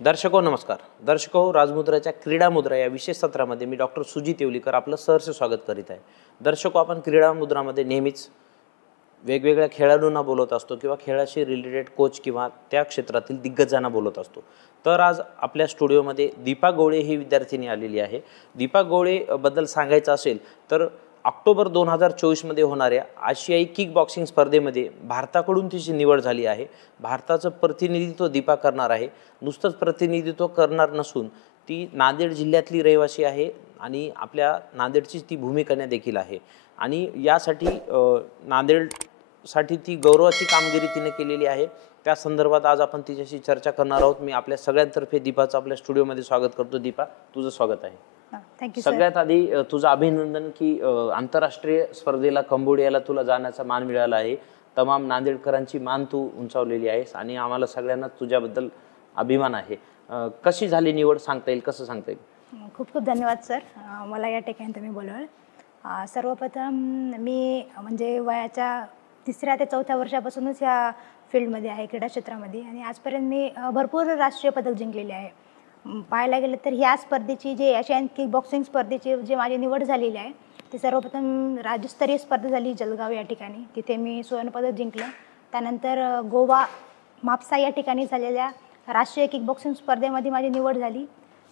दर्शको नमस्कार. दर्शको, राजमुद्राच्या क्रीडा मुद्रा या विशेष सत्रामध्ये मी डॉक्टर सुजित येवलीकर आपलं सहर्ष स्वागत करीत आहे. दर्शको, आपण क्रीडा मुद्रामध्ये नेहमीच वेगवेगळ्या खेळाडूंना बोलत असतो किंवा खेळाशी रिलेटेड कोच किंवा त्या क्षेत्रातील दिग्गजांना बोलत असतो. तर आज आपल्या स्टुडिओमध्ये दीपा गवळे ही विद्यार्थिनी आलेली आहे. दीपा गवळे बद्दल सांगायचं असेल तर ऑक्टोबर 2024 मध्ये होणाऱ्या आशियाई किक बॉक्सिंग स्पर्धेमध्ये भारताकडून तिची निवड झाली आहे. भारताचं प्रतिनिधित्व दीपा करणार आहे. नुसतंच प्रतिनिधित्व करणार नसून ती नांदेड जिल्ह्यातली रहिवासी आहे आणि आपल्या नांदेडची ती भूमिका देखील आहे आणि यासाठी नांदेडसाठी ती गौरवाची कामगिरी तिने केलेली आहे. त्या संदर्भात आज आपण तिच्याशी चर्चा करणार आहोत. मी आपल्या सगळ्यांतर्फे दीपाचं आपल्या स्टुडिओमध्ये स्वागत करतो. दीपा, तुझं स्वागत आहे. सगळ्यात आधी तुझं अभिनंदन की आंतरराष्ट्रीय स्पर्धेला कंबोडियाला तुला जाण्याचा मान मिळाला आहे. तमाम नांदेडकरांची मान तू उंचावलेली आहेस आणि आम्हाला सगळ्यांना तुझ्याबद्दल अभिमान आहे. कशी झाली निवड सांगता येईल, कसं सांगता येईल? खूप खूप धन्यवाद सर, मला या ठिकाणी तुम्ही बोलवाल. सर्वप्रथम मी म्हणजे वयाच्या 3ऱ्या ते 4थ्या वर्षापासूनच या फील्डमध्ये आहे, क्रीडा क्षेत्रामध्ये, आणि आजपर्यंत मी भरपूर राष्ट्रीय पदक जिंकलेले आहे. पाहायला गेलं तर ह्या स्पर्धेची जे आशियान किक बॉक्सिंग स्पर्धेची जे माझी निवड झालेली आहे ती सर्वप्रथम राज्यस्तरीय स्पर्धा झाली जळगाव या ठिकाणी. तिथे मी सुवर्णपदक जिंकलं. त्यानंतर गोवा मापसा या ठिकाणी झालेल्या राष्ट्रीय किक बॉक्सिंग स्पर्धेमध्ये माझी निवड झाली.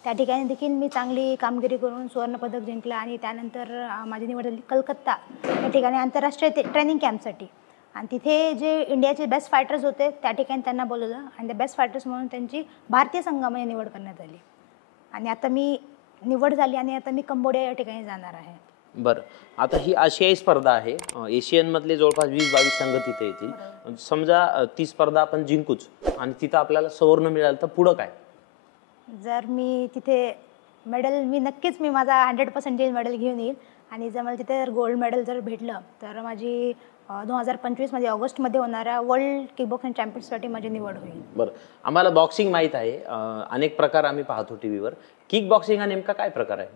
त्या ठिकाणी देखील मी चांगली कामगिरी करून सुवर्णपदक जिंकलं आणि त्यानंतर माझी निवड झाली कलकत्ता या ठिकाणी आंतरराष्ट्रीय ट्रेनिंग कॅम्पसाठी. आणि तिथे जे इंडियाचे बेस्ट फायटर्स होते त्या ठिकाणी त्यांना बोलवलं आणि त्या बेस्ट फायटर्स म्हणून त्यांची भारतीय संघामध्ये निवड करण्यात आली आणि आता मी निवड झाली आणि आता मी कंबोडिया या ठिकाणी जाणार आहे. बरं, आता ही आशियाई स्पर्धा आहे. एशियन मधले जवळपास 20-22 संघ तिथे येतील. समजा ती स्पर्धा आपण जिंकूच आणि तिथं आपल्याला सुवर्ण मिळालं तर पुढं काय? जर मी तिथे मेडल नक्कीच माझा 100% मेडल घेऊन येईल आणि जर मला तिथे गोल्ड मेडल जर भेटलं तर माझी 2025 मध्ये ऑगस्टमध्ये होणाऱ्या वर्ल्ड किक बॉक्सिंग चॅम्पियनशिपसाठी माझी निवड होईल. बरं, आम्हाला बॉक्सिंग माहीत आहे, अनेक प्रकार आम्ही पाहतो टीव्हीवर. किक बॉक्सिंग हा नेमका काय प्रकार आहे?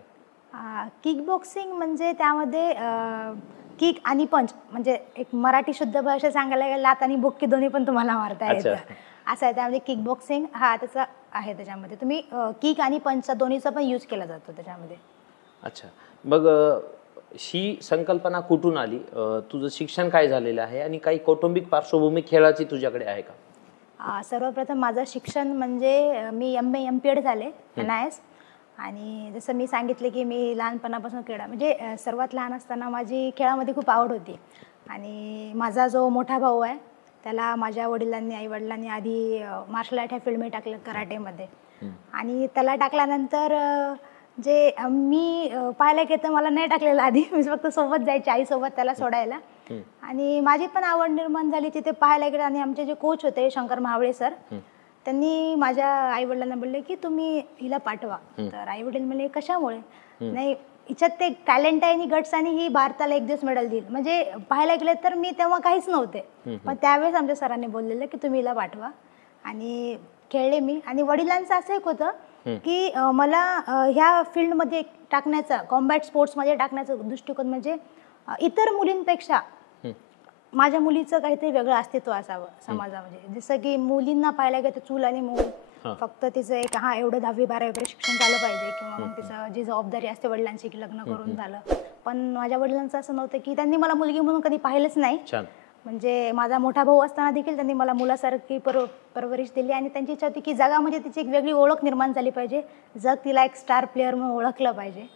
किक बॉक्सिंग म्हणजे त्यामध्ये किक आणि पंच, म्हणजे एक मराठी शुद्ध भाषा सांगायला गेलं लात आणि बुक्की दोन्ही पण तुम्हाला मारता येतं असं आहे. त्यामध्ये किक बॉक्सिंग हा त्याचा आहे. त्याच्यामध्ये तुम्ही किक आणि पंचचा दोन्हीचा पण यूज केला जातो त्याच्यामध्ये. अच्छा, मग ही संकल्पना कुठून आली? तुझं शिक्षण काय झालेलं आहे आणि काही कौटुंबिक पार्श्वभूमी खेळाची तुझ्याकडे आहे का? सर्वप्रथम माझं शिक्षण म्हणजे मी MA MPED झाले NIS आणि जसं मी सांगितले की मी लहानपणापासून क्रीडा म्हणजे सर्वात लहान असताना माझी खेळामध्ये खूप आवड होती आणि माझा जो मोठा भाऊ आहे त्याला माझ्या वडिलांनी आईवडिलांनी आधी मार्शल आर्ट ह्या फील्डमध्ये टाकलं, कराटेमध्ये. आणि त्याला टाकल्यानंतर जे मी पाहायला गेलं तर मला नाही टाकलेलं आधी, मी फक्त सोबत जायची आईसोबत त्याला सोडायला आणि माझी पण आवड निर्माण झाली तिथे पाहायला गेलं. आणि आमचे जे कोच होते शंकर महावळे सर, त्यांनी माझ्या आईवडिलांना बोलले की तुम्ही हिला पाठवा. तर आईवडील म्हणले कशामुळे? नाही, हिच्यात ते टॅलेंट आहे आणि गट्स आणि ही भारताला एक दिवस मेडल देईल. म्हणजे पाहायला गेले तर मी तेव्हा काहीच नव्हते, पण त्यावेळेस आमच्या सरांनी बोललेलं की तुम्ही हिला पाठवा आणि खेळले मी. आणि वडिलांचं असं एक होतं की मला ह्या फील्डमध्ये टाकण्याचा, कॉम्बॅट स्पोर्ट्समध्ये टाकण्याचा दृष्टिकोन म्हणजे इतर मुलींपेक्षा माझ्या मुलीचं काहीतरी वेगळं अस्तित्व असावं समाजामध्ये. जसं की मुलींना पाहायला गेलं तर चूल आणि मूल, फक्त तिचं एक एवढं 10वी-12वी वगैरे शिक्षण झालं पाहिजे किंवा मग तिचं जी जबाबदारी असते वडिलांची की लग्न करून झालं. पण माझ्या वडिलांचं असं नव्हतं की त्यांनी मला मुलगी म्हणून कधी पाहिलंच नाही. म्हणजे माझा मोठा भाऊ असताना देखील त्यांनी मला मुलासारखी परवरिश दिली आणि त्यांची इच्छा होती की जगामध्ये तिची एक वेगळी ओळख निर्माण झाली पाहिजे, जग तिला एक स्टार प्लेअर म्हणून ओळखलं पाहिजे.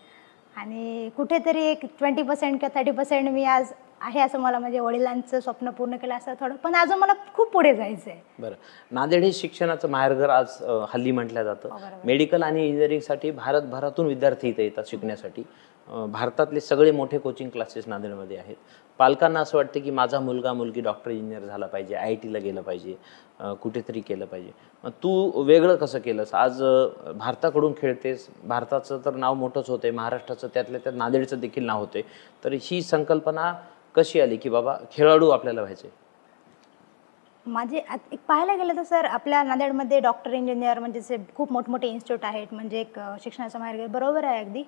आणि कुठेतरी एक 20% किंवा 30% मी आज आहे असं मला म्हणजे वडिलांचं स्वप्न पूर्ण केलं असं थोडं, पण अजून मला खूप पुढे जायचं आहे. बरं, नांदेड हे शिक्षणाचं माहेरघर आज हल्ली म्हटलं जातं. मेडिकल आणि इंजिनिअरिंगसाठी भारतभरातून विद्यार्थी इथे येतात शिकण्यासाठी. भारतातले सगळे मोठे कोचिंग क्लासेस नांदेडमध्ये आहेत. पालकांना असं वाटतं की माझा मुलगा मुलगी डॉक्टर इंजिनियर झाला पाहिजे, IITला गेलं पाहिजे, कुठेतरी केलं पाहिजे. तू वेगळं कसं केलंस? आज भारताकडून खेळतेस, भारताचं तर नाव मोठंच होतंय, महाराष्ट्राचं त्यातल्या त्यात नांदेडचं देखील नाव होतंय. तर ही संकल्पना कशी आली की बाबा खेळाडू आपल्याला व्हायचे? माझे एक पाहायला गेलं तर सर आपल्या नांदेडमध्ये डॉक्टर इंजिनियर म्हणजे खूप मोठमोठे इन्स्टिट्यूट आहेत, म्हणजे एक शिक्षणाचा मार्ग बरोबर आहे अगदी.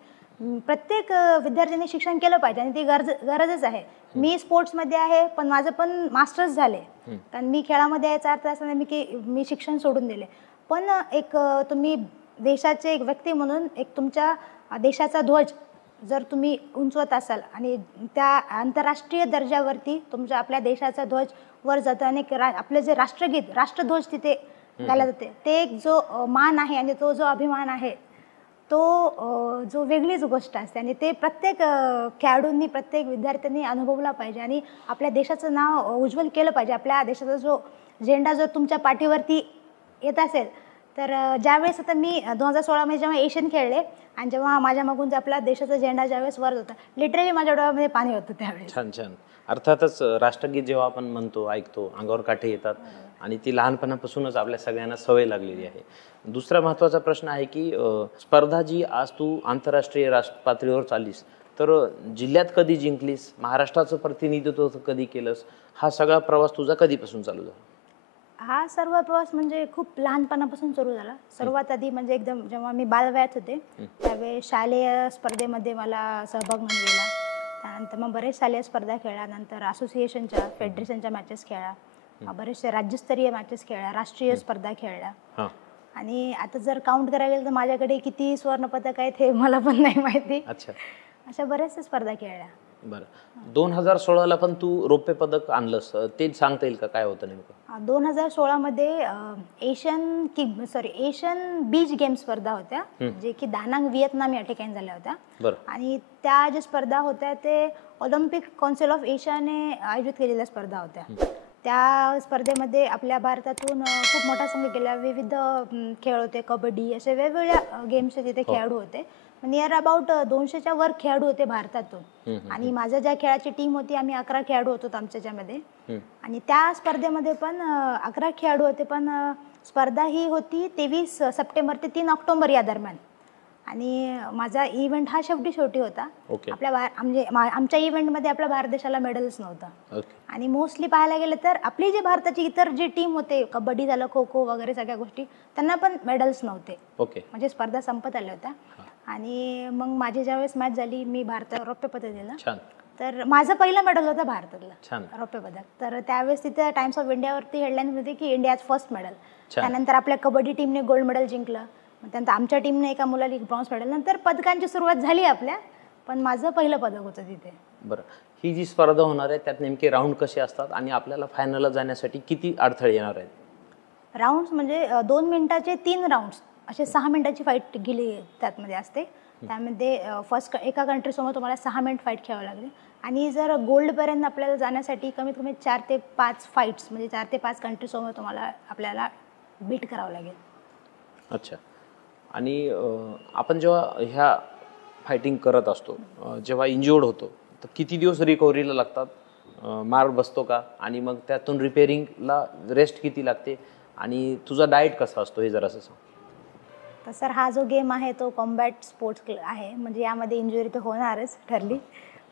प्रत्येक विद्यार्थ्यांनी शिक्षण केलं पाहिजे आणि ती गरजच आहे. मी स्पोर्ट्समध्ये आहे पण माझं पण मास्टर्स झाले, कारण मी खेळामध्ये याचा अर्थ असा नाही की मी शिक्षण सोडून दिले. पण एक तुम्ही देशाचे एक व्यक्ती म्हणून एक तुमच्या देशाचा ध्वज जर तुम्ही उंचवत असाल आणि त्या आंतरराष्ट्रीय दर्जावरती तुमच्या आपल्या देशाचा ध्वज वर जातो आणि आपले जे राष्ट्रगीत राष्ट्रध्वज तिथे गायला जाते, ते एक जो मान आहे आणि तो जो अभिमान आहे तो जो वेगळीच गोष्ट असते आणि ते प्रत्येक खेळाडूंनी प्रत्येक विद्यार्थ्यांनी अनुभवला पाहिजे आणि आपल्या देशाचं नाव उज्ज्वल केलं पाहिजे. आपल्या देशाचा जो झेंडा जर तुमच्या पाठीवरती येत असेल तर ज्यावेळेस आता मी 2016मध्ये जेव्हा एशियन खेळले आणि जेव्हा माझ्या मागून आपला देशाचा झेंडा ज्यावेळेस वर होता, लिटरली माझ्या डोळ्यामध्ये पाणी होतं त्यावेळेस. छान छान. अर्थातच राष्ट्रगीत जेव्हा आपण म्हणतो ऐकतो अंगावर काठे येतात आणि ती लहानपणापासूनच आपल्या सगळ्यांना सवय लागलेली आहे. दुसरा महत्त्वाचा प्रश्न आहे की स्पर्धा जी आज तू आंतरराष्ट्रीय पातळीवर चाललीस तर जिल्ह्यात कधी जिंकलीस, महाराष्ट्राचं प्रतिनिधित्व कधी केलंस, हा सगळा प्रवास तुझा कधीपासून चालू झाला? हा सर्व प्रवास म्हणजे खूप लहानपणापासून सुरू झाला. सर्वात आधी म्हणजे एकदम जेव्हा मी बालवयात होते त्यावेळेस शालेय स्पर्धेमध्ये मला सहभाग नोंदवला. त्यानंतर मग बरेच शालेय स्पर्धा खेळल्या, नंतर असोसिएशनच्या फेडरेशनच्या मॅचेस खेळल्या, बरेचसे राज्यस्तरीय मॅचेस खेळल्या, राष्ट्रीय स्पर्धा खेळल्या आणि आता जर काउंट करायला गेलं तर माझ्याकडे किती सुवर्णपदक आहेत हे मला पण नाही माहिती. अच्छा. अशा बऱ्याचशा स्पर्धा खेळल्या. बरं. 2016ला पण तू रौप्य पदक आणलंस, ते सांगता येईल का काय होतं नेमकं? 2016मध्ये एशियन बीच गेम स्पर्धा होत्या जे की दानांग व्हिएतनाम या ठिकाणी झाल्या होत्या. आणि त्या ज्या स्पर्धा होत्या ते ऑलिम्पिक काउन्सिल ऑफ एशियाने आयोजित केलेल्या स्पर्धा होत्या. त्या स्पर्धेमध्ये आपल्या भारतातून खूप मोठा संघ गेला, विविध खेळ होते, कबड्डी असे वेगवेगळ्या गेम्सचे तिथे खेळाडू होते. नियर अबाउट 200च्या वर खेळाडू होते भारतातून आणि माझ्या ज्या खेळाची टीम होती आम्ही 11 खेळाडू होतो आमच्यामध्ये आणि त्या स्पर्धेमध्ये पण 11 खेळाडू होते. पण स्पर्धा ही होती 23 सप्टेंबर ते 3 ऑक्टोबर या दरम्यान आणि माझा इव्हेंट हा शेवटी होता. आपल्या म्हणजे आमच्या इव्हेंटमध्ये आपल्या भारत देशाला मेडल्स नव्हता आणि मोस्टली पाहायला गेलं तर आपली जी भारताची इतर जी टीम होते, कबड्डी झालं, खो खो वगैरे सगळ्या गोष्टी, त्यांना पण मेडल्स नव्हते. म्हणजे स्पर्धा संपत आल्या होत्या आणि मग माझी ज्यावेळेस मॅच झाली मी भारताला रौप्य पदक दिलं. तर माझं पहिलं मेडल होतं भारतातलं रौप्य पदक. तर त्यावेळेस तिथे टाइम्स ऑफ इंडियावरती हेडलाईन होती की इंडियाज फर्स्ट मेडल. त्यानंतर आपल्या कबड्डी टीमने गोल्ड मेडल जिंकलं, त्यानंतर आमच्या टीमने एका मुलाला ब्रॉन्झ मेडल. नंतर पदकांची सुरुवात झाली आपल्या, पण माझं पहिलं पदक होतं तिथे. बरं. ही जी स्पर्धा होणार आहे त्यात नेमके राऊंड कसे असतात आणि आपल्याला फायनलला जाण्यासाठी किती अडथळे येणार आहेत? राऊंड्स म्हणजे 2 मिनिटाचे 3 राऊंड्स असे 6 मिनिटाची फाईट गेली त्यामध्ये असते. त्यामध्ये फर्स्ट एका कंट्रीसमोर तुम्हाला 6 मिनिट फाईट खेळावं लागते आणि जर गोल्डपर्यंत आपल्याला जाण्यासाठी कमीत कमी 4 ते 5 फाईट्स म्हणजे 4 ते 5 कंट्रीसमोर आपल्याला बीट करावं लागेल. अच्छा. आणि आपण जेव्हा ह्या फायटिंग करत असतो, जेव्हा इंज्युर्ड होतो तर किती दिवस रिकव्हरीला लागतात, मार बसतो का आणि मग त्यातून रिपेअरिंगला रेस्ट किती लागते आणि तुझा डाएट कसा असतो हे जरासं सांग. तर सर हा जो गेम आहे तो कॉम्बॅट स्पोर्ट्स आहे, म्हणजे यामध्ये इंजुरी तर होणारच ठरली.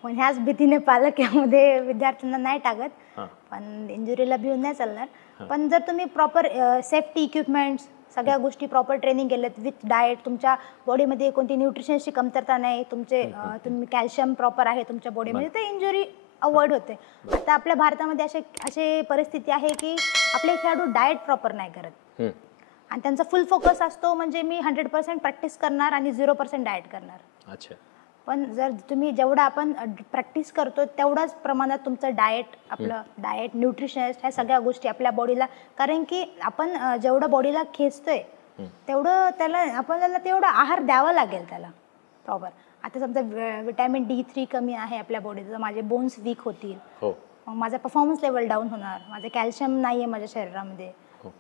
पण ह्याच भीतीने पालक यामध्ये विद्यार्थ्यांना नाही टाकत, पण इंजुरीला भिवून नाही चालणार. पण जर तुम्ही प्रॉपर सेफ्टी इक्विपमेंट्स सगळ्या गोष्टी प्रॉपर ट्रेनिंग केलेत विथ डाएट, तुमच्या बॉडीमध्ये कोणती न्यूट्रिशनची कमतरता नाही, तुम्ही कॅल्शियम प्रॉपर आहे तुमच्या बॉडीमध्ये, तर इंजुरी अवॉइड होते. आता आपल्या भारतामध्ये अशी परिस्थिती आहे की आपले खेळाडू डाएट प्रॉपर नाही करत आणि त्यांचा फुल फोकस असतो म्हणजे मी 100% प्रॅक्टिस करणार आणि 0% डाएट करणार. अच्छा. पण जर तुम्ही जेवढं आपण प्रॅक्टिस करतो तेवढ्याच प्रमाणात तुमचं डाएट न्यूट्रिशन ह्या सगळ्या गोष्टी आपल्या बॉडीला, कारण की आपण जेवढं बॉडीला खेचतोय तेवढं आपल्याला तेवढा आहार द्यावा लागेल त्याला प्रॉपर. आता समजा विटॅमिन D3 कमी आहे आपल्या बॉडीत तर माझे बोन्स वीक होतील, मग माझा परफॉर्मन्स लेवल डाऊन होणार, माझं कॅल्शियम नाही आहे माझ्या शरीरामध्ये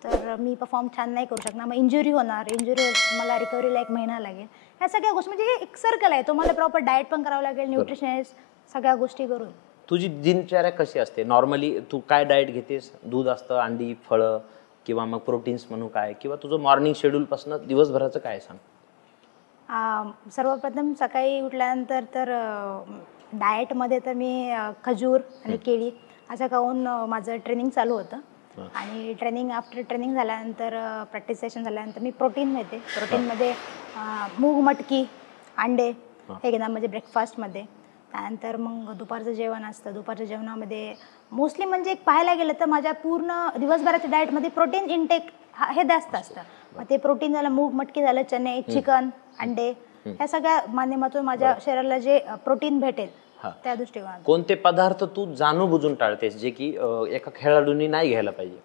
तर मी परफॉर्म छान नाही करू शकणार, मग इंजुरी होणार, मला रिकव्हरीला 1 महिना लागेल. ह्या सगळ्या गोष्टी म्हणजे हे एक सर्कल आहे, तुम्हाला प्रॉपर डाएट पण करावं लागेल, न्यूट्रिशन सगळ्या गोष्टी करून. तुझी दिनचर्या कशी असते नॉर्मली? तू काय डाएट घेतेस? दूध असतं, अंडी, फळं किंवा मग प्रोटीन्स म्हणून काय, किंवा तुझं मॉर्निंग शेड्यूलपासून दिवसभराचं काय सांग? सर्वप्रथम सकाळी उठल्यानंतर तर डाएटमध्ये तर मी खजूर आणि केळी असं खाऊन माझं ट्रेनिंग चालू होतं आणि आफ्टर ट्रेनिंग झाल्यानंतर प्रॅक्टिस सेशन झाल्यानंतर मी प्रोटीन घेते. प्रोटीनमध्ये मूग, मटकी, अंडे हे घेणार म्हणजे ब्रेकफास्टमध्ये. त्यानंतर मग दुपारचं जेवण असतं. दुपारच्या जेवणामध्ये मोस्टली म्हणजे एक पाहायला गेलं तर माझ्या पूर्ण दिवसभराच्या डाएटमध्ये प्रोटीन इनटेक हे जास्त असतं. मग ते प्रोटीन झालं, मूग मटकी झालं, चणे, चिकन, अंडे, ह्या सगळ्या माध्यमातून माझ्या शरीराला जे प्रोटीन भेटेल त्या दृष्टिकोनातून. कोणते पदार्थ तू जाणून टाळतेस जे की एका खेळाडूंनी नाही घ्यायला पाहिजे?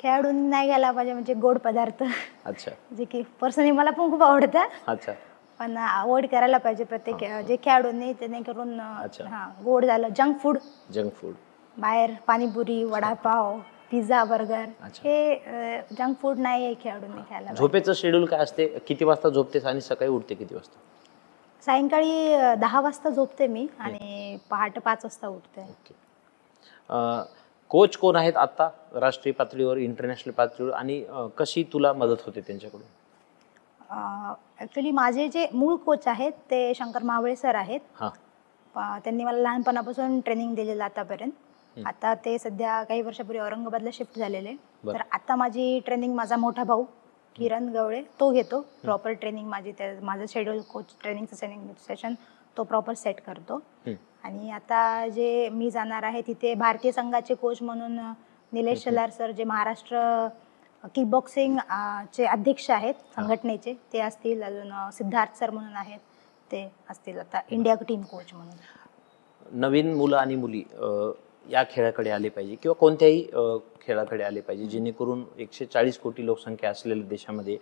खेळाडूंनी नाही घ्यायला पाहिजे म्हणजे गोड पदार्थ. अच्छा. जे की पर्सनली मला पण खूप आवडतं. अच्छा. पण अवॉइड करायला पाहिजे प्रत्येक जे खेळाडूंनी, त्याने करून गोड झालं, जंक फूड, बाहेर पाणीपुरी, वडापाव, पिझ्झा, बर्गर, हे जंक फूड नाही आहे खेळाडूंनी खायला. झोपेचं शेड्यूल काय असते? किती वाजता झोपतेस आणि सकाळी उठते किती वाजता? सायंकाळी 10 वाजता झोपते मी आणि पहाटे 5 वाजता उठते. कोच कोण आहेत आता राष्ट्रीय पातळीवर, इंटरनॅशनल पातळीवर, आणि कशी तुला मदत होते त्यांच्याकडून? ॲक्च्युली माझे जे मूळ कोच आहेत ते शंकर मावळे सर आहेत. त्यांनी मला लहानपणापासून ट्रेनिंग दिलेलं आतापर्यंत. आता ते सध्या काही वर्षापूर्वी औरंगाबादला शिफ्ट झालेले. तर आता माझी ट्रेनिंग माझा मोठा भाऊ किरण गवळे तो घेतो. प्रॉपर ट्रेनिंग माझी, माझं शेड्यूल, कोच ट्रेनिंगचं सेशन तो प्रॉपर सेट करतो. आणि आता जे मी जाणार आहे तिथे भारतीय संघाचे कोच म्हणून निलेश शेलार सर, जे महाराष्ट्र किक बॉक्सिंग चे अध्यक्ष आहेत संघटनेचे, ते असतील. अजून सिद्धार्थ सर म्हणून आहेत, ते असतील आता इंडिया टीम कोच म्हणून. नवीन मुलं आणि मुली या खेळाकडे आले पाहिजे किंवा कोणत्याही खेळाकडे आले पाहिजे, जेणेकरून 140 कोटी लोकसंख्या असलेल्या देशामध्ये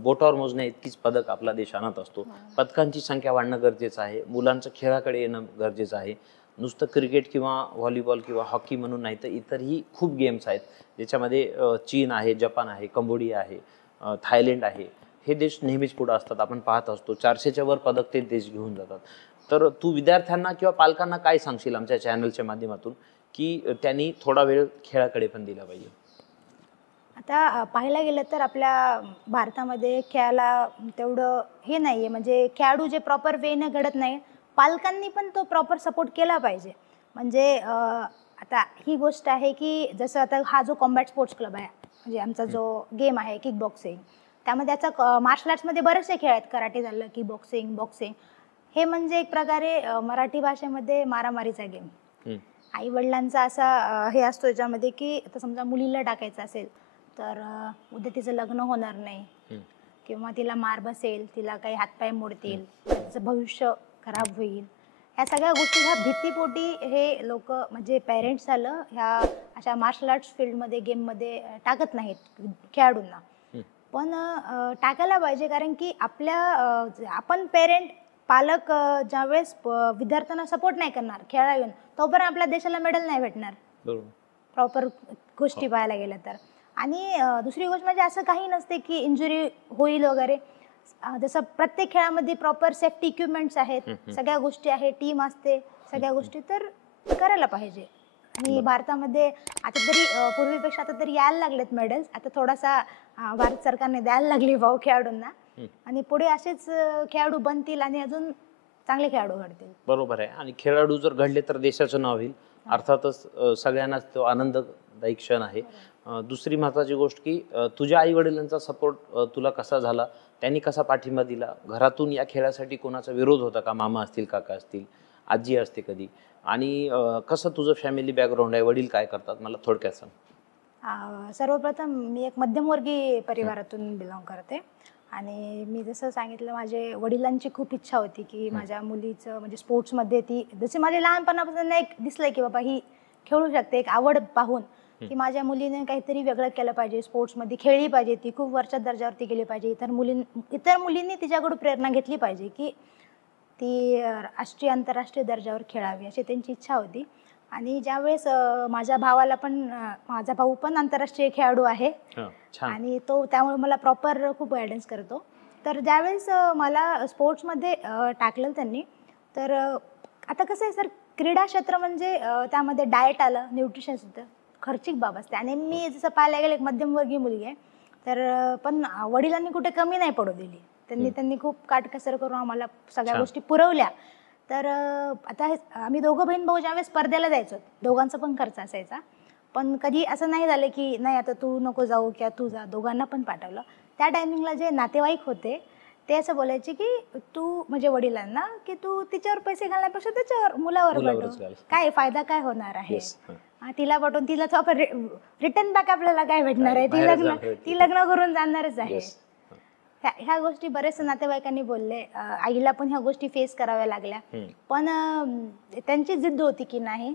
बोटावर मोजण्या इतकीच पदक आपला देश आणत असतो. पदकांची संख्या वाढणं गरजेचं आहे. मुलांचं खेळाकडे येणं गरजेचं आहे. नुसतं क्रिकेट किंवा व्हॉलीबॉल किंवा हॉकी म्हणून नाही, तर इतरही खूप गेम्स आहेत ज्याच्यामध्ये चीन आहे, जपान आहे, कंबोडिया आहे, थायलंड आहे. हे देश नेहमीच पुढे असतात, आपण पाहत असतो. 400च्या वर पदक ते देश घेऊन जातात. तर तू विद्यार्थ्यांना किंवा पालकांना काय सांगशील आमच्या चॅनलच्या माध्यमातून की त्यांनी थोडा वेळ खेळाकडे पण दिला पाहिजे? आता पाहायला गेलं तर आपल्या भारतामध्ये खेळाला तेवढं हे नाही आहे, म्हणजे खेळाडू जे प्रॉपर वेने घडत नाही. पालकांनी पण तो प्रॉपर सपोर्ट केला पाहिजे. म्हणजे आता ही गोष्ट आहे की जसं आता हा जो कॉम्बॅट स्पोर्ट्स क्लब आहे, म्हणजे आमचा जो गेम आहे किक बॉक्सिंग, त्यामध्ये आता मार्शल आर्ट्समध्ये बरेचसे खेळ आहेत. कराटे झालं, किक बॉक्सिंग, बॉक्सिंग, हे म्हणजे एक प्रकारे मराठी भाषेमध्ये मारामारीचा गेम. आई वडिलांचा असा हे असतो याच्यामध्ये की आता समजा मुलीला टाकायचं असेल तर उद्या तिचं लग्न होणार नाही किंवा तिला मार बसेल, तिला काही हातपाय मोडतील, तिचं भविष्य खराब होईल. ह्या सगळ्या गोष्टी ह्या भीतीपोटी हे लोक, म्हणजे पेरेंट्स झालं, ह्या अशा मार्शल आर्ट्स फील्डमध्ये, गेममध्ये टाकत नाहीत खेळाडूंना. पण टाकायला पाहिजे, कारण की आपण पेरेंट, पालक ज्यावेळेस विद्यार्थ्यांना सपोर्ट नाही करणार खेळायला येऊन, तोपर्यंत आपल्या देशाला मेडल नाही भेटणार प्रॉपर गोष्टी पाहायला गेल्या तर. आणि दुसरी गोष्ट म्हणजे असं काही नसते की इंजुरी होईल वगैरे. जसं प्रत्येक खेळामध्ये प्रॉपर सेफ्टी इक्विपमेंट्स आहेत, सगळ्या गोष्टी आहेत, टीम असते, सगळ्या गोष्टी तर करायला पाहिजे. आणि भारतामध्ये आता तरी पूर्वीपेक्षा आता तरी यायला लागलेत मेडल्स. आता थोडासा भारत सरकारने द्यायला लागली भाऊ खेळाडूंना, आणि पुढे असेच खेळाडू बनतील आणि अजून चांगले खेळाडू घडतील. बरोबर आहे. आणि खेळाडू जर घडले तर देशाचं नाव होईल. अर्थातच सगळ्यांनाच तो आनंददायी क्षण आहे. दुसरी महत्वाची गोष्ट की तुझ्या आई वडिलांचा सपोर्ट तुला कसा झाला, त्यांनी कसा पाठिंबा दिला? घरातून या खेळासाठी कोणाचा विरोध होता का? मामा असतील, काका असतील, आजी असते कधी? आणि कसं तुझं फॅमिली बॅकग्राऊंड आहे, वडील काय करतात, मला थोडक्यात सांग. सर्वप्रथम मी एक मध्यमवर्गीय परिवारातून बिलॉंग करते. आणि मी जसं सांगितलं, माझे वडिलांची खूप इच्छा होती की माझ्या मुलीचं म्हणजे स्पोर्ट्समध्ये, ती जशी माझ्या लहानपणापासून एक दिसलंय की बाबा ही खेळू शकते, एक आवड पाहून की माझ्या मुलीने काहीतरी वेगळं केलं पाहिजे, स्पोर्ट्समध्ये खेळली पाहिजे, ती खूप वरच्या दर्जावरती गेली पाहिजे, इतर मुलींनी तिच्याकडून प्रेरणा घेतली पाहिजे की ती राष्ट्रीय आंतरराष्ट्रीय दर्जावर खेळावी, अशी त्यांची इच्छा होती. आणि ज्यावेळेस माझ्या भावाला पण, माझा भाऊ पण आंतरराष्ट्रीय खेळाडू आहे आणि तो त्यामुळे मला प्रॉपर खूप गायडन्स करतो. तर ज्यावेळेस मला स्पोर्ट्समध्ये टाकलं त्यांनी, तर आता कसं आहे सर, क्रीडा क्षेत्र म्हणजे त्यामध्ये डाएट आलं, न्यूट्रिशन सुद्धा खर्चिक बाब असते. आणि मी जसं पाहायला गेलं एक मध्यमवर्गीय मुलगी आहे, तर पण वडिलांनी कुठे कमी नाही पडू दिली. त्यांनी खूप काटकसर करून आम्हाला सगळ्या गोष्टी पुरवल्या. तर आता आम्ही दोघं बहीण भाऊ ज्यावेळेस स्पर्धेला जायचो, दोघांचा पण खर्च असायचा, पण कधी असं नाही झालं की नाही आता तू नको जाऊ किंवा तू जा, दोघांना पण पाठवलं. त्या टायमिंगला जे नातेवाईक होते ते असं बोलायचे की तू, म्हणजे वडिलांना, की तू तिच्यावर पैसे घालण्यापेक्षा त्याच्यावर मुलावर पाठव, काय फायदा काय होणार आहे. तिला पटवून तिला तो आपण रिटर्न बॅक आपल्याला काय भेटणार आहे, बाहेरच जाणार आहे ती लग्न करून जाणारच आहे. Yes. ह्या गोष्टी बरेचसे नातेवाईकांनी बोलले, आईला पण ह्या गोष्टी फेस कराव्या लागल्या. पण त्यांची जिद्द होती की नाही,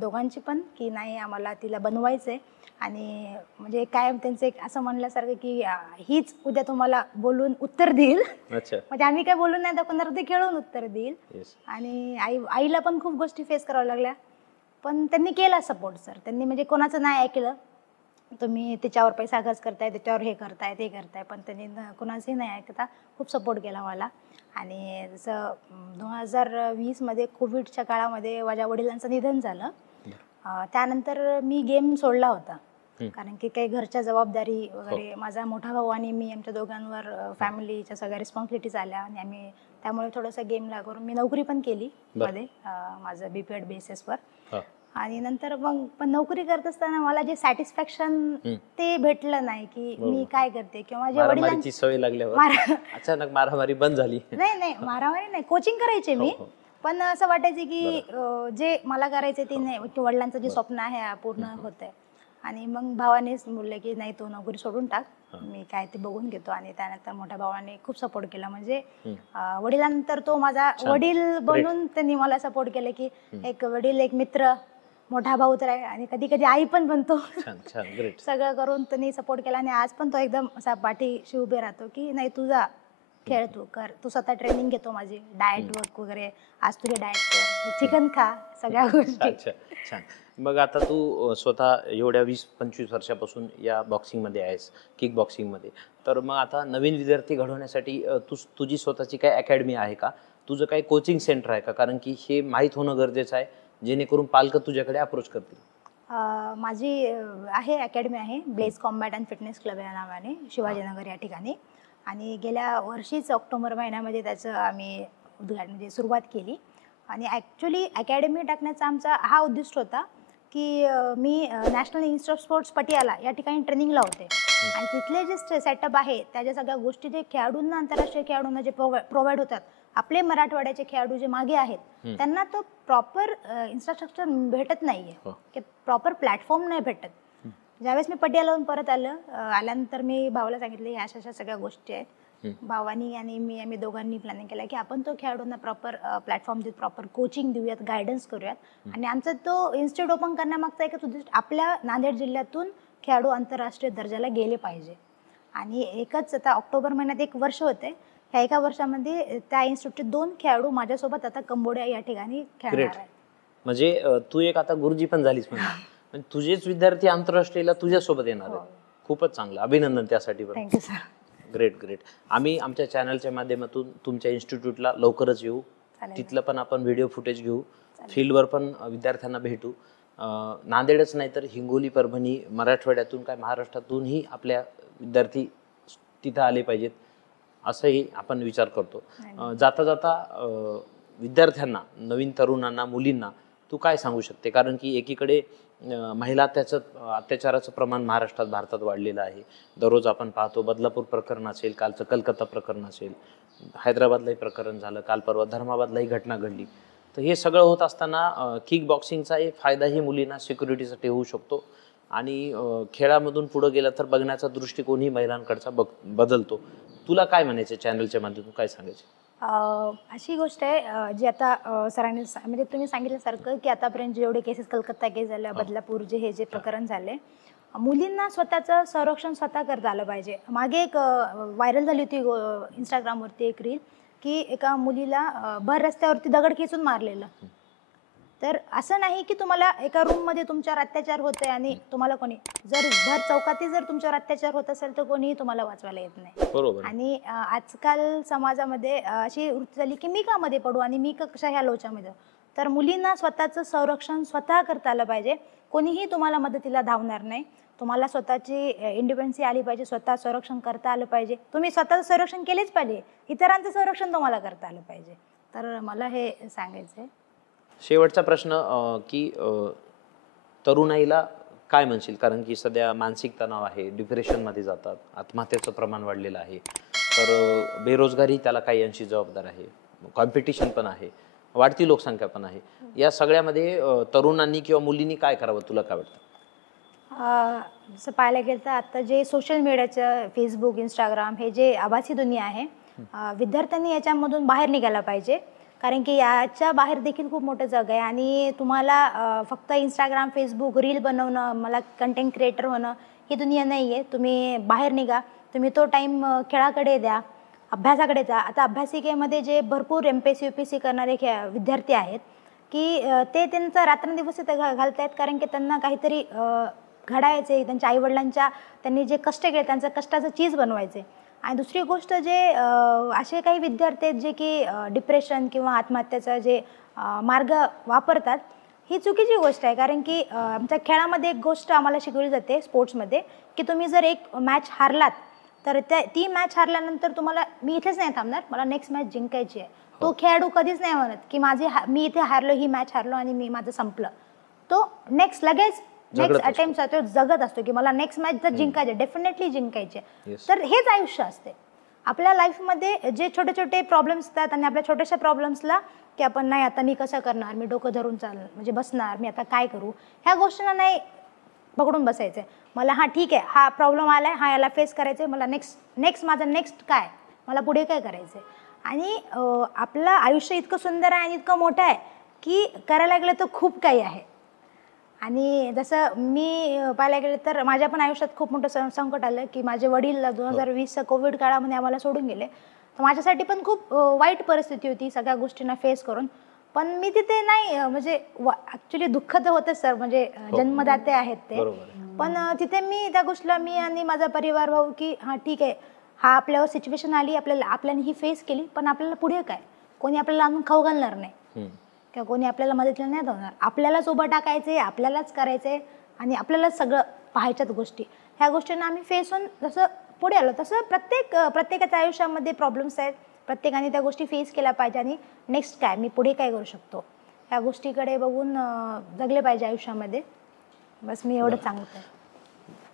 दोघांची पण, की नाही आम्हाला तिला बनवायचंय. आणि म्हणजे काय त्यांचं एक असं म्हणल्यासारखं की हीच उद्या तुम्हाला बोलून उत्तर देईल. म्हणजे आम्ही काय बोलून नाही दाखवणार, ते खेळून उत्तर देईल. आणि आईला पण खूप गोष्टी फेस कराव्या लागल्या, पण त्यांनी केला सपोर्ट सर. त्यांनी म्हणजे कोणाचं नाही ऐकलं. तुम्ही त्याच्यावर पैसा खर्च करताय, त्याच्यावर हे करताय ते करताय, पण त्यांनी कोणाचंही नाही ऐकता खूप सपोर्ट केला मला. आणि जसं 2020 मध्ये कोविडच्या काळामध्ये माझ्या वडिलांचं निधन झालं. त्यानंतर मी गेम सोडला होता, कारण की काही घरच्या जबाबदारी वगैरे, माझा मोठा भाऊ आणि मी, आमच्या दोघांवर फॅमिलीच्या सगळ्या रिस्पॉन्सिबिलिटीज आल्या. आणि आम्ही त्यामुळे थोडंसं गेमला करून मी नोकरी पण केली मध्ये, माझं बीपीएड बेसिसवर. आणि नंतर मग पण नोकरी करत असताना मला जे सॅटिस्फॅक्शन ते भेटलं नाही, की मी काय करते, किंवा माझ्या वडिलांची सवय लागल्यावर अचानक मारामारी बंद झाली. नाही मारामारी नाही, कोचिंग करायचे मी. पण असं वाटायचं की जे मला करायचे ते नाही, वडिलांचं जे स्वप्न आहे पूर्ण होतंय. आणि मग भावानेच बोलले की नाही, तू नोकरी सोडून टाक, मी काय ते बघून घेतो. आणि त्यानंतर मोठ्या भावाने खूप सपोर्ट केला. म्हणजे वडिलांनंतर तो माझा वडील बनून त्यांनी मला सपोर्ट केलं, की एक वडील, एक मित्र, मोठा भाऊ तर आहे, आणि कधी कधी आई पण बनतो. सगळं करून त्यांनी सपोर्ट केला. आणि आज पण तो एकदम असा पाठीशी उभे राहतो की नाही, तुझा खेळ तू कर, तू स्वतः ट्रेनिंग घेतो माझी, डाएट वर्क वगैरे, आज तुझे डाएट कर, चिकन खा, सगळ्या गोष्टी. छान. मग आता तू स्वतः एवढ्या 20-25 वर्षापासून या बॉक्सिंगमध्ये आहेस, किक बॉक्सिंगमध्ये, तर मग आता नवीन विद्यार्थी घडवण्यासाठी तुझी स्वतःची काय अकॅडमी आहे का, तुझं काही कोचिंग सेंटर आहे का? कारण की हे माहीत होणं गरजेचं आहे, जेणेकरून पालक तुझ्याकडे अप्रोच करतील. माझी आहे अकॅडमी आहे, blaze combat and fitness club या नावाने, शिवाजीनगर या ठिकाणी. आणि गेल्या वर्षीच ऑक्टोबर महिन्यामध्ये त्याचं आम्ही उद्घाटन म्हणजे सुरुवात केली. आणि ॲक्च्युली अकॅडमी टाकण्याचा आमचा हा उद्दिष्ट होता की मी National Institute of Sports Patiala या ठिकाणी ट्रेनिंगला होते. आणि तिथले जे सेटअप आहे, त्याच्या सगळ्या गोष्टी जे खेळाडूंना, आंतरराष्ट्रीय खेळाडूंना जे प्रोव्हाइड होतात, आपले मराठवाड्याचे खेळाडू जे मागे आहेत त्यांना तो प्रॉपर इन्फ्रास्ट्रक्चर भेटत नाहीये, की प्रॉपर प्लॅटफॉर्म नाही भेटत. ज्यावेळेस मी पटियालाहून परत आल्यानंतर मी भावाला सांगितले ह्या अशा सगळ्या गोष्टी आहेत. भावानी आणि आम्ही दोघांनी प्लॅनिंग केलं की आपण तो खेळाडूंना प्रॉपर प्लॅटफॉर्म देऊ, प्रॉपर कोचिंग देऊयात, गायडन्स करूयात. आणि आमचा तो इन्स्टिट्यूट ओपन करण्यामागचा एक उद्दिष्ट, आपल्या नांदेड जिल्ह्यातून खेळाडू आंतरराष्ट्रीय दर्जाला गेले पाहिजे. आणि एकच आता ऑक्टोबर महिन्यात 1 वर्ष होते. ह्या 1 वर्षामध्ये त्या इन्स्टिट्यूटचे 2 खेळाडू माझ्यासोबत आता कंबोडिया या ठिकाणी खेळणार आहेत. म्हणजे तू एक आता गुरुजी पण झालीस, म्हणजे तुझेच विद्यार्थी आंतरराष्ट्रीयला तुझ्यासोबत येणार आहेत. खूपच चांगलं, अभिनंदन त्यासाठी. Thank you sir. ग्रेट. आम्ही आमच्या चॅनलच्या माध्यमातून तुमच्या इन्स्टिट्यूटला लवकरच येऊ, तिथलं पण आपण व्हिडिओ फुटेज घेऊ, फील्डवर पण विद्यार्थ्यांना भेटू. नांदेडच नाही तर हिंगोली, परभणी, मराठवाड्यातून काय महाराष्ट्रातूनही आपल्या विद्यार्थी तिथं आले पाहिजेत, असंही आपण विचार करतो. जाता जाता विद्यार्थ्यांना, नवीन तरुणांना, मुलींना तू काय सांगू शकते? कारण की एकीकडे महिला अत्याचाराचं प्रमाण महाराष्ट्रात, भारतात वाढलेलं आहे. दररोज आपण पाहतो, बदलापूर प्रकरण असेल, कालचं कलकत्ता प्रकरण असेल, हैदराबादलाही प्रकरण झालं, काल परवा धर्माबादलाही घटना घडली. तर हे सगळं होत असताना किक बॉक्सिंगचा एक फायदाही मुलींना सिक्युरिटीसाठी होऊ शकतो. आणि खेळामधून पुढे गेला तर बघण्याचा दृष्टिकोनही महिलांकडचा बदलतो. तुला काय म्हणायचं, चॅनलच्या माध्यमातून काय सांगायचं? अशी गोष्ट आहे जी आता सरांनी म्हणजे तुम्ही सांगितल्यासारखं की आतापर्यंत जेवढे केसेस, कलकत्ता केस झाल्या, बदलापूर जे प्रकरण झाले, मुलींना स्वतःचं संरक्षण स्वतः करता आलं पाहिजे. मागे एक व्हायरल झाली होती इंस्टाग्रामवरती एक रील, की एका मुलीला भर रस्त्यावरती दगड खेचून मारलेलं. तर असं नाही की तुम्हाला एका रूममध्ये तुमच्यावर अत्याचार होतोय आणि तुम्हाला कोणी, जर भर चौकाती जर तुमच्यावर अत्याचार होत असेल तर कोणीही तुम्हाला वाचवायला येत नाही. बरोबर. आणि आजकाल समाजामध्ये अशी वृत्ती झाली की मी का मध्ये पडू आणि मी कशा ह्या लोच्यामध्ये. तर मुलींना स्वतःचं संरक्षण स्वतः करता आलं पाहिजे. कोणीही तुम्हाला मदतीला धावणार नाही. तुम्हाला स्वतःची इंडिपेंडन्सी आली पाहिजे, स्वतः संरक्षण करता आलं पाहिजे. तुम्ही स्वतःचं संरक्षण केलेच पाहिजे, इतरांचं संरक्षण तुम्हाला करता आलं पाहिजे. तर मला हे सांगायचं आहे. शेवटचा प्रश्न की तरुणाईला काय म्हणशील? कारण की सध्या मानसिक तणाव आहे, डिप्रेशनमध्ये जातात, आत्महत्येचं प्रमाण वाढलेलं आहे, तर बेरोजगारी त्याला काही अंशी जबाबदार आहे, कॉम्पिटिशन पण आहे. वाढती लोकसंख्या पण आहे. या सगळ्यामध्ये तरुणांनी किंवा मुलींनी काय करावं, तुला काय वाटतं? जसं पाहायला गेलं तर आता जे सोशल मीडियाचं फेसबुक, इंस्टाग्राम हे जे आभासी दुनिया आहे, विद्यार्थ्यांनी याच्यामधून बाहेर निघायला पाहिजे. कारण की याच्या बाहेर देखील खूप मोठं जग आहे आणि तुम्हाला फक्त इंस्टाग्राम, फेसबुक, रील बनवणं, मला कंटेंट क्रिएटर होणं ही दुनिया नाही आहे. तुम्ही बाहेर निघा, तुम्ही तो टाईम खेळाकडे द्या, अभ्यासाकडे जा. आता अभ्यासिकेमध्ये जे भरपूर MPSC UPSC करणारे विद्यार्थी आहेत की ते त्यांचा रात्रंदिवस इथं घालत आहेत, कारण की त्यांना काहीतरी घडायचे, त्यांच्या आईवडिलांच्या त्यांनी जे कष्ट केले त्यांचं कष्टाचं चीज बनवायचे. आणि दुसरी गोष्ट जे असे काही विद्यार्थी आहेत जे की डिप्रेशन किंवा आत्महत्याचा जे मार्ग वापरतात, ही चुकीची गोष्ट आहे. कारण की आमच्या खेळामध्ये एक गोष्ट आम्हाला शिकवली जाते स्पोर्ट्समध्ये, की तुम्ही जर एक मॅच हारलात तर ती मॅच हारल्यानंतर तुम्हाला मी इथेच नाही थांबणार, मला नेक्स्ट मॅच जिंकायची आहे. तो खेळाडू कधीच नाही म्हणत की मी इथे हारलो, ही मॅच हारलो आणि माझं संपलं. तो लगेच नेक्स्ट अटेम्प्ट तो जगत असतो की मला नेक्स्ट मॅच जर जिंकायचे, डेफिनेटली जिंकायचे. तर हेच आयुष्य असते. आपल्या लाईफमध्ये जे छोटे छोटे प्रॉब्लेम्स असतात आणि आपल्या छोट्याशा प्रॉब्लेम्सला की आपण नाही आता मी कसं करणार, मी डोकं धरून म्हणजे बसणार, मी आता काय करू, ह्या गोष्टींना नाही पकडून बसायचं आहे. मला ठीक आहे, हा प्रॉब्लेम आला आहे, याला फेस करायचं आहे, मला माझं नेक्स्ट काय, मला पुढे काय करायचं आहे. आणि आपलं आयुष्य इतकं सुंदर आहे आणि इतकं मोठं आहे की करायला गेलं तर खूप काही आहे. आणि जसं मी पाहायला गेलं तर माझ्या पण आयुष्यात खूप मोठं संकट आलं की माझे वडील 2020 कोविड काळामध्ये आम्हाला सोडून गेले. तर माझ्यासाठी पण खूप वाईट परिस्थिती होती सगळ्या गोष्टींना फेस करून. पण मी तिथे नाही म्हणजे ॲक्च्युली दुःख तर होतं सर, म्हणजे जन्मदाते आहेत ते. पण तिथे मी त्या गोष्टीला मी आणि माझा परिवार भाऊ की ठीक आहे, आपल्यावर सिच्युएशन आली, आपल्याला ही फेस केली, पण आपल्याला पुढे काय, कोणी आपल्याला आणून खाऊ घालणार नाही किंवा कोणी आपल्याला मदतीला नाही होणार. आपल्यालाच उभं टाकायचे, आपल्यालाच करायचे आणि आपल्यालाच सगळं पाहायच्याच गोष्टी. ह्या गोष्टींना आम्ही फेस होऊन जसं पुढे आलो, तसं प्रत्येकाच्या आयुष्यामध्ये प्रॉब्लेम्स आहेत. प्रत्येकाने त्या गोष्टी फेस केल्या पाहिजे आणि नेक्स्ट काय, मी पुढे काय करू शकतो, ह्या गोष्टीकडे बघून जगले पाहिजे आयुष्यामध्ये. बस मी एवढं सांगते.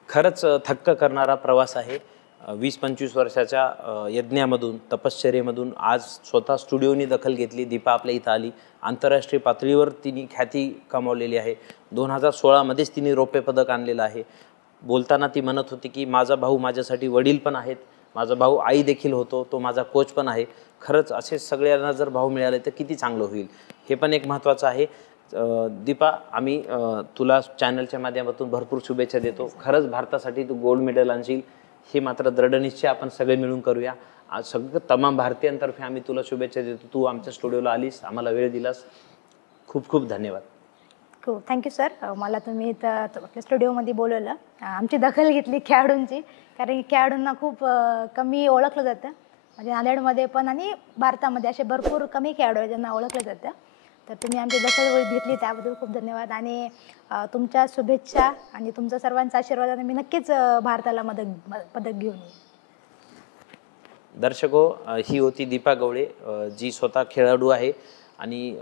खरंच थक्क करणारा प्रवास आहे. 20-25 वर्षाच्या यज्ञामधून, तपश्चर्येमधून आज स्वतः स्टुडिओनी दखल घेतली. दीपा आपल्या इथं आली. आंतरराष्ट्रीय पातळीवर तिने ख्याती कमावलेली आहे. 2016मध्येच तिने रौप्य पदक आणलेलं आहे. बोलताना ती म्हणत होती की माझा भाऊ माझ्यासाठी वडील पण आहेत, माझा भाऊ आई देखील होतो, तो माझा कोच पण आहे. खरंच असे सगळ्यांना जर भाऊ मिळाले तर किती चांगलं होईल, हे पण एक महत्त्वाचं आहे. दीपा, आम्ही तुला चॅनलच्या माध्यमातून भरपूर शुभेच्छा देतो. खरंच भारतासाठी तू गोल्ड मेडल आणशील हे मात्र दृढनिश्चय आपण सगळे मिळून करूया. आज सगळं तमाम भारतीयांतर्फे आम्ही तुला शुभेच्छा देतो. तू आमच्या स्टुडिओला आलीस, आम्हाला वेळ दिलास, खूप खूप धन्यवाद. खूप थँक्यू सर. मला तुम्ही इथं आपल्या स्टुडिओमध्ये बोलवलं, आमची दखल घेतली खेळाडूंची, कारण की खेळाडूंना खूप कमी ओळखलं जातं. म्हणजे नांदेडमध्ये पण आणि भारतामध्ये असे भरपूर कमी खेळाडू आहेत ज्यांना ओळखलं जातं. तर तुम्ही आमची दखल घेतली त्याबद्दल खूप धन्यवाद. आणि तुमच्या शुभेच्छा आणि तुमचा सर्वांचा आशीर्वादाने मी नक्कीच भारताला पदक घेऊन येईन. दर्शको, ही होती दीपा गवळे, जी स्वतः खेळाडू आहे आणि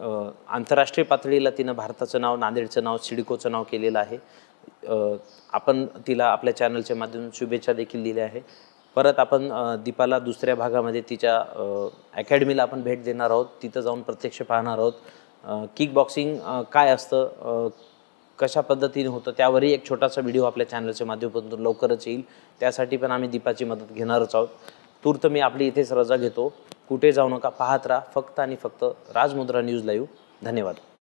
आंतरराष्ट्रीय पातळीला तिनं भारताचं नाव, नांदेडचं नाव, सिडकोचं नाव केलेलं आहे. आपण तिला आपल्या चॅनलच्या माध्यमातून शुभेच्छा देखील दिल्या आहे. परत आपण दीपाला दुसऱ्या भागामध्ये तिच्या अकॅडमीला आपण भेट देणार आहोत, तिथं जाऊन प्रत्यक्ष पाहणार आहोत. किक बॉक्सिंग काय असतं, कशा पद्धतीने होतं, त्यावरही एक छोटासा व्हिडिओ आपल्या चॅनलच्या माध्यमातून लवकरच येईल. त्यासाठी पण आम्ही दीपाची मदत घेणारच आहोत. तूर्त मी आपली इथेच रजा घेतो. कुठे जाऊ नका, पाहत राहा फक्त आणि फक्त राजमुद्रा न्यूज लाईव्ह. धन्यवाद.